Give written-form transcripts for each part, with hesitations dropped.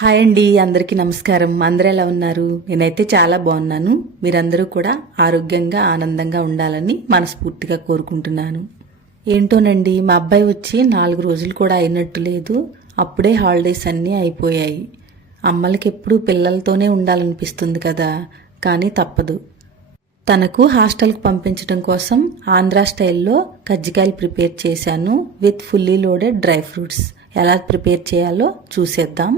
Hi అండి, అందరికీ నమస్కారం. అందరూ ఎలా ఉన్నారు? నేనైతే చాలా బాగున్నాను. మీరందరూ కూడా ఆరోగ్యంగా ఆనందంగా ఉండాలని మనస్ఫూర్తిగా కోరుకుంటున్నాను. ఏంటోనండి, మా అబ్బాయి వచ్చి 4 రోజులు కూడా అయినట్టు లేదు. అప్పుడే హాలిడేస్ అన్నీ అయిపోయాయి. అమ్మలకి ఎప్పుడూ పిల్లలతోనే ఉండాలనిపిస్తుంది కదా, కానీ తప్పదు. తనకు హాస్టల్కి పంపించడం కోసం ఆంధ్రా స్టైల్లో కజ్జికాయలు ప్రిపేర్ చేశాను with fully loaded dry fruits. ఎలా ప్రిపేర్ చేయాలో చూసేద్దాం.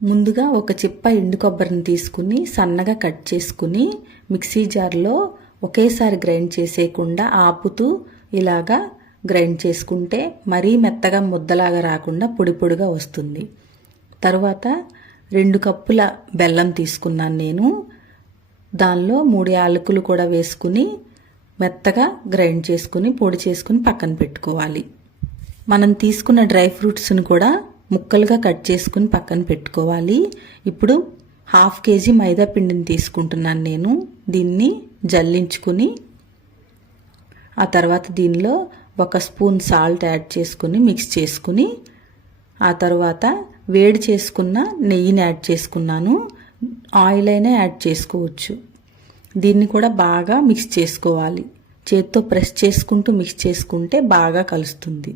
ముందుగా ఒక చిప్ప ఎండు కొబ్బరిని తీసుకుని సన్నగా కట్ చేసుకుని మిక్సీ జార్లో ఒకేసారి గ్రైండ్ చేసేయకుండా ఆపుతూ ఇలాగా గ్రైండ్ చేసుకుంటే మరీ మెత్తగా ముద్దలాగా రాకుండా పొడి పొడిగా వస్తుంది. తర్వాత 2 కప్పుల బెల్లం తీసుకున్నాను నేను. దానిలో 3 యాలకులు కూడా వేసుకుని మెత్తగా గ్రైండ్ చేసుకుని పొడి చేసుకుని పక్కన పెట్టుకోవాలి. మనం తీసుకున్న డ్రై ఫ్రూట్స్ని కూడా ముక్కలుగా కట్ చేసుకుని పక్కన పెట్టుకోవాలి. ఇప్పుడు 1/2 kg మైదా పిండిని తీసుకుంటున్నాను నేను. దీన్ని జల్లించుకుని ఆ తర్వాత దీనిలో 1 స్పూన్ సాల్ట్ యాడ్ చేసుకుని మిక్స్ చేసుకుని ఆ తర్వాత వేడి చేసుకున్న నెయ్యిని యాడ్ చేసుకున్నాను. ఆయిల్ అయినా యాడ్ చేసుకోవచ్చు. దీన్ని కూడా బాగా మిక్స్ చేసుకోవాలి. చేత్తో ప్రెస్ చేసుకుంటూ మిక్స్ చేసుకుంటే బాగా కలుస్తుంది.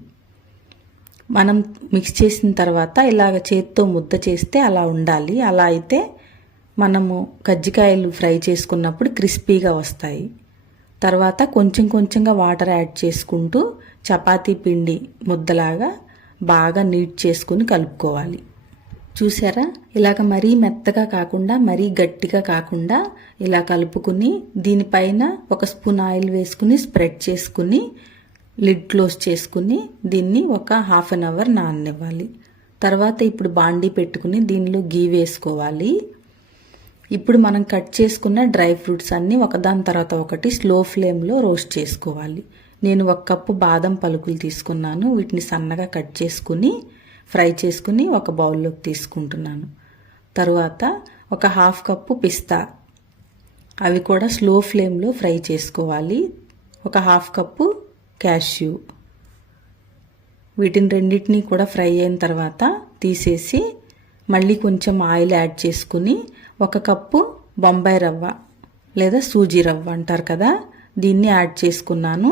మనం మిక్స్ చేసిన తర్వాత ఇలాగ చేత్తో ముద్ద చేస్తే అలా ఉండాలి. అలా అయితే మనము కజ్జికాయలు ఫ్రై చేసుకున్నప్పుడు క్రిస్పీగా వస్తాయి. తర్వాత కొంచెం కొంచెంగా వాటర్ యాడ్ చేసుకుంటూ చపాతీ పిండి ముద్దలాగా బాగా నీట్ చేసుకుని కలుపుకోవాలి. చూసారా, ఇలాగ మరీ మెత్తగా కాకుండా మరీ గట్టిగా కాకుండా ఇలా కలుపుకుని దీనిపైన 1 స్పూన్ ఆయిల్ వేసుకుని స్ప్రెడ్ చేసుకుని లిడ్ క్లోజ్ చేసుకుని దీన్ని ఒక 1/2 అవర్ నాననివ్వాలి. తర్వాత ఇప్పుడు బాండీ పెట్టుకుని దీనిలో గీ వేసుకోవాలి. ఇప్పుడు మనం కట్ చేసుకున్న డ్రై ఫ్రూట్స్ అన్నీ ఒకదాని తర్వాత ఒకటి స్లో ఫ్లేమ్లో రోస్ట్ చేసుకోవాలి. నేను 1 కప్పు బాదం పలుకులు తీసుకున్నాను. వీటిని సన్నగా కట్ చేసుకుని ఫ్రై చేసుకుని ఒక బౌల్లోకి తీసుకుంటున్నాను. తర్వాత ఒక 1/2 కప్పు పిస్తా, అవి కూడా స్లో ఫ్లేమ్లో ఫ్రై చేసుకోవాలి. ఒక 1/2 కప్పు క్యాష్యూ, వీటిని రెండింటినీ కూడా ఫ్రై అయిన తర్వాత తీసేసి మళ్ళీ కొంచెం ఆయిల్ యాడ్ చేసుకుని 1 కప్పు బొంబాయి రవ్వ లేదా సూజీ రవ్వ అంటారు కదా, దీన్ని యాడ్ చేసుకున్నాను.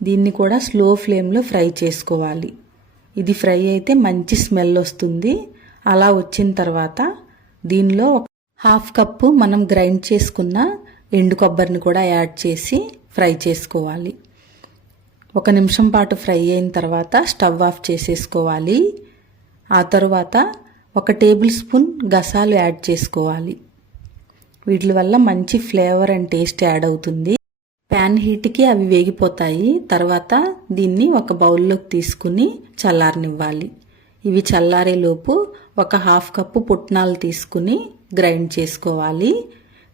దీన్ని కూడా స్లో ఫ్లేమ్లో ఫ్రై చేసుకోవాలి. ఇది ఫ్రై అయితే మంచి స్మెల్ వస్తుంది. అలా వచ్చిన తర్వాత దీనిలో 1/2 కప్పు మనం గ్రైండ్ చేసుకున్న ఎండు కొబ్బరిని కూడా యాడ్ చేసి ఫ్రై చేసుకోవాలి. 1 నిమిషం పాటు ఫ్రై అయిన తర్వాత స్టవ్ ఆఫ్ చేసేసుకోవాలి. ఆ తర్వాత 1 టేబుల్ స్పూన్ గసాలు యాడ్ చేసుకోవాలి. వీటి వల్ల మంచి ఫ్లేవర్ అండ్ టేస్ట్ యాడ్ అవుతుంది. ప్యాన్ హీట్కి అవి వేగిపోతాయి. తర్వాత దీన్ని ఒక బౌల్లోకి తీసుకుని చల్లారనివ్వాలి. ఇవి చల్లారేలోపు 1/2 కప్పు పుట్నాలు తీసుకుని గ్రైండ్ చేసుకోవాలి.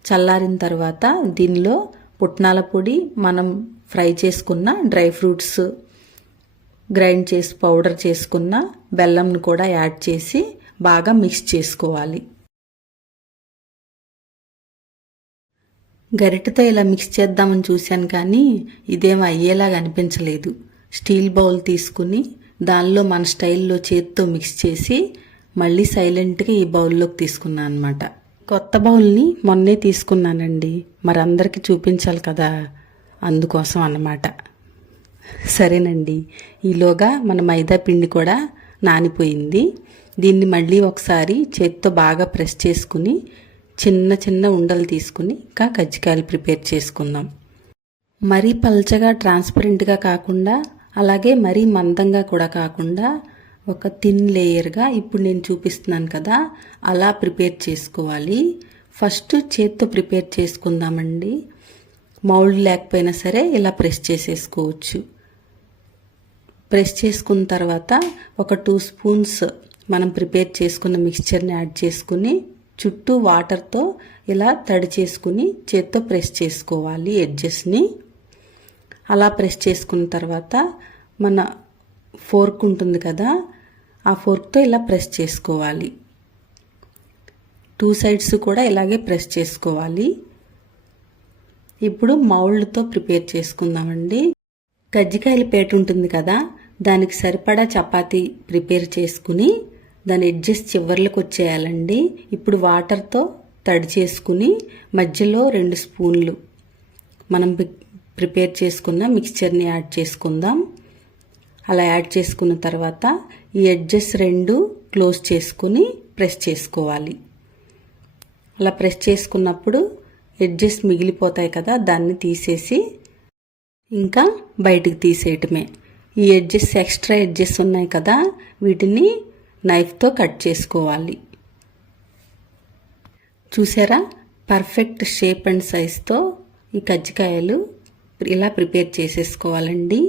చల్లారిన తర్వాత దీనిలో పుట్నాల పొడి, మనం ఫ్రై చేసుకున్న డ్రై ఫ్రూట్స్, గ్రైండ్ చేసి పౌడర్ చేసుకున్న బెల్లంను కూడా యాడ్ చేసి బాగా మిక్స్ చేసుకోవాలి. గరిటెతో ఇలా మిక్స్ చేద్దామని చూశాను కానీ ఇదేం అయ్యేలాగా అనిపించలేదు. స్టీల్ బౌల్ తీసుకుని దానిలో మన స్టైల్లో చేత్తో మిక్స్ చేసి మళ్ళీ సైలెంట్గా ఈ బౌల్లోకి తీసుకున్నాను అనమాట. కొత్త బౌల్ని మొన్నే తీసుకున్నానండి, మరి అందరికీ చూపించాలి కదా, అందుకోసం అన్నమాట. సరేనండి, ఈలోగా మన మైదా పిండి కూడా నానిపోయింది. దీన్ని మళ్ళీ ఒకసారి చేత్తో బాగా ప్రెస్ చేసుకుని చిన్న చిన్న ఉండలు తీసుకుని ఇంకా కజ్జికాయలు ప్రిపేర్ చేసుకుందాం. మరీ పల్చగా ట్రాన్స్పరెంట్గా కాకుండా అలాగే మరీ మందంగా కూడా కాకుండా ఒక థిన్ లేయర్గా ఇప్పుడు నేను చూపిస్తున్నాను కదా అలా ప్రిపేర్ చేసుకోవాలి. ఫస్ట్ చేత్తో ప్రిపేర్ చేసుకుందామండి. మౌల్డ్ లేకపోయినా సరే ఇలా ప్రెస్ చేసేసుకోవచ్చు. ప్రెస్ చేసుకున్న తర్వాత ఒక 2 స్పూన్స్ మనం ప్రిపేర్ చేసుకున్న మిక్స్చర్ని యాడ్ చేసుకుని చుట్టూ వాటర్తో ఇలా తడి చేసుకుని చేత్తో ప్రెస్ చేసుకోవాలి ఎడ్జెస్ని. అలా ప్రెస్ చేసుకున్న తర్వాత మన ఫోర్క్ ఉంటుంది కదా, ఆ ఫోర్క్తో ఇలా ప్రెస్ చేసుకోవాలి. 2 సైడ్స్ కూడా ఇలాగే ప్రెస్ చేసుకోవాలి. ఇప్పుడు మౌల్డ్తో ప్రిపేర్ చేసుకుందామండి. కజ్జికాయల పేట ఉంటుంది కదా, దానికి సరిపడా చపాతీ ప్రిపేర్ చేసుకుని దాని ఎడ్జెస్ చివర్లకు వచ్చేయాలండి. ఇప్పుడు వాటర్తో తడి చేసుకుని మధ్యలో 2 స్పూన్లు మనం ప్రిపేర్ చేసుకున్న మిక్స్చర్ని యాడ్ చేసుకుందాం. అలా యాడ్ చేసుకున్న తర్వాత ఈ ఎడ్జెస్ 2 క్లోజ్ చేసుకుని ప్రెస్ చేసుకోవాలి. అలా ప్రెస్ చేసుకున్నప్పుడు ఎడ్జెస్ మిగిలిపోతాయి కదా, దాన్ని తీసేసి ఇంకా బయటికి తీసేయటమే. ఈ ఎడ్జెస్ ఎక్స్ట్రా ఎడ్జెస్ ఉన్నాయి కదా, వీటిని నైఫ్తో కట్ చేసుకోవాలి. చూసారా, పర్ఫెక్ట్ షేప్ అండ్ సైజ్తో ఈ కజ్జికాయలు ఇలా ప్రిపేర్ చేసేసుకోవాలండి.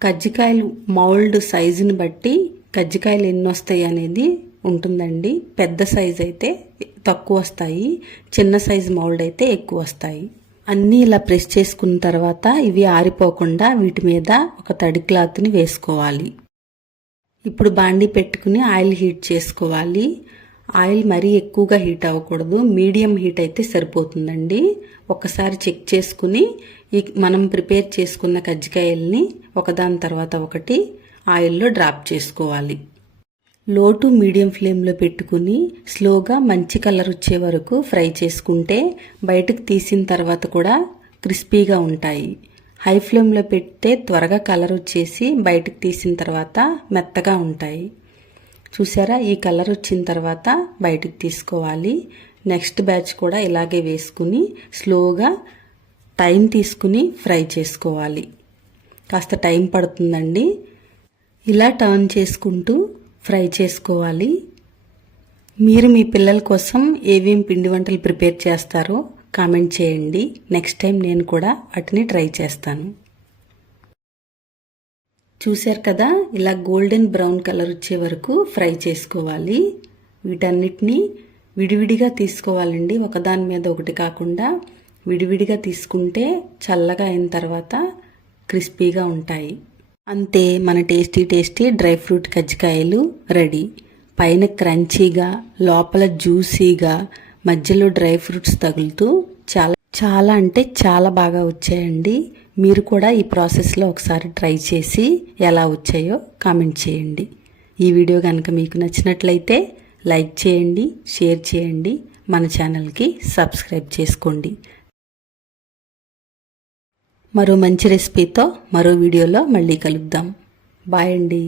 కజ్జికాయలు మౌల్డ్ సైజుని బట్టి కజ్జికాయలు ఎన్ని వస్తాయి అనేది ఉంటుందండి. పెద్ద సైజ్ అయితే తక్కువ వస్తాయి, చిన్న సైజు మౌల్డ్ అయితే ఎక్కువ వస్తాయి. అన్నీ ఇలా ప్రెస్ చేసుకున్న తర్వాత ఇవి ఆరిపోకుండా వీటి మీద ఒక తడి క్లాత్ని వేసుకోవాలి. ఇప్పుడు బాండీ పెట్టుకుని ఆయిల్ హీట్ చేసుకోవాలి. ఆయిల్ మరీ ఎక్కువగా హీట్ అవ్వకూడదు, మీడియం హీట్ అయితే సరిపోతుందండి. ఒకసారి చెక్ చేసుకుని మనం ప్రిపేర్ చేసుకున్న కజ్జికాయల్ని ఒకదాని తర్వాత ఒకటి ఆయిల్లో డ్రాప్ చేసుకోవాలి. లో టు మీడియం ఫ్లేమ్లో పెట్టుకుని స్లోగా మంచి కలర్ వచ్చే వరకు ఫ్రై చేసుకుంటే బయటకు తీసిన తర్వాత కూడా క్రిస్పీగా ఉంటాయి. హై ఫ్లేమ్లో పెడితే త్వరగా కలర్ వచ్చేసి బయటకు తీసిన తర్వాత మెత్తగా ఉంటాయి. చూసారా, ఈ కలర్ వచ్చిన తర్వాత బయటకు తీసుకోవాలి. నెక్స్ట్ బ్యాచ్ కూడా ఇలాగే వేసుకుని స్లోగా టైం తీసుకుని ఫ్రై చేసుకోవాలి. కాస్త టైం పడుతుందండి. ఇలా టర్న్ చేసుకుంటూ ఫ్రై చేసుకోవాలి. మీరు మీ పిల్లల కోసం ఏమేం పిండి వంటలు ప్రిపేర్ చేస్తారో కామెంట్ చేయండి. నెక్స్ట్ టైం నేను కూడా వాటిని ట్రై చేస్తాను. చూశారు కదా, ఇలా గోల్డెన్ బ్రౌన్ కలర్ వచ్చే వరకు ఫ్రై చేసుకోవాలి. వీటన్నిటిని విడివిడిగా తీసుకోవాలండి, ఒకదాని మీద ఒకటి కాకుండా విడివిడిగా తీసుకుంటే చల్లగా అయిన తర్వాత క్రిస్పీగా ఉంటాయి. అంతే, మన టేస్టీ డ్రై ఫ్రూట్ కజ్జికాయలు రెడీ. పైన క్రంచీగా, లోపల జ్యూసీగా, మధ్యలో డ్రై ఫ్రూట్స్ తగులుతూ చాలా అంటే చాలా బాగా వచ్చాయండి. మీరు కూడా ఈ ప్రాసెస్లో ఒకసారి ట్రై చేసి ఎలా వచ్చాయో కామెంట్ చేయండి. ఈ వీడియో కనుక మీకు నచ్చినట్లయితే లైక్ చేయండి, షేర్ చేయండి, మన ఛానల్కి సబ్స్క్రైబ్ చేసుకోండి. మరో మంచి రెసిపీతో మరో వీడియోలో మళ్ళీ కలుద్దాం. బాయ్ అండి.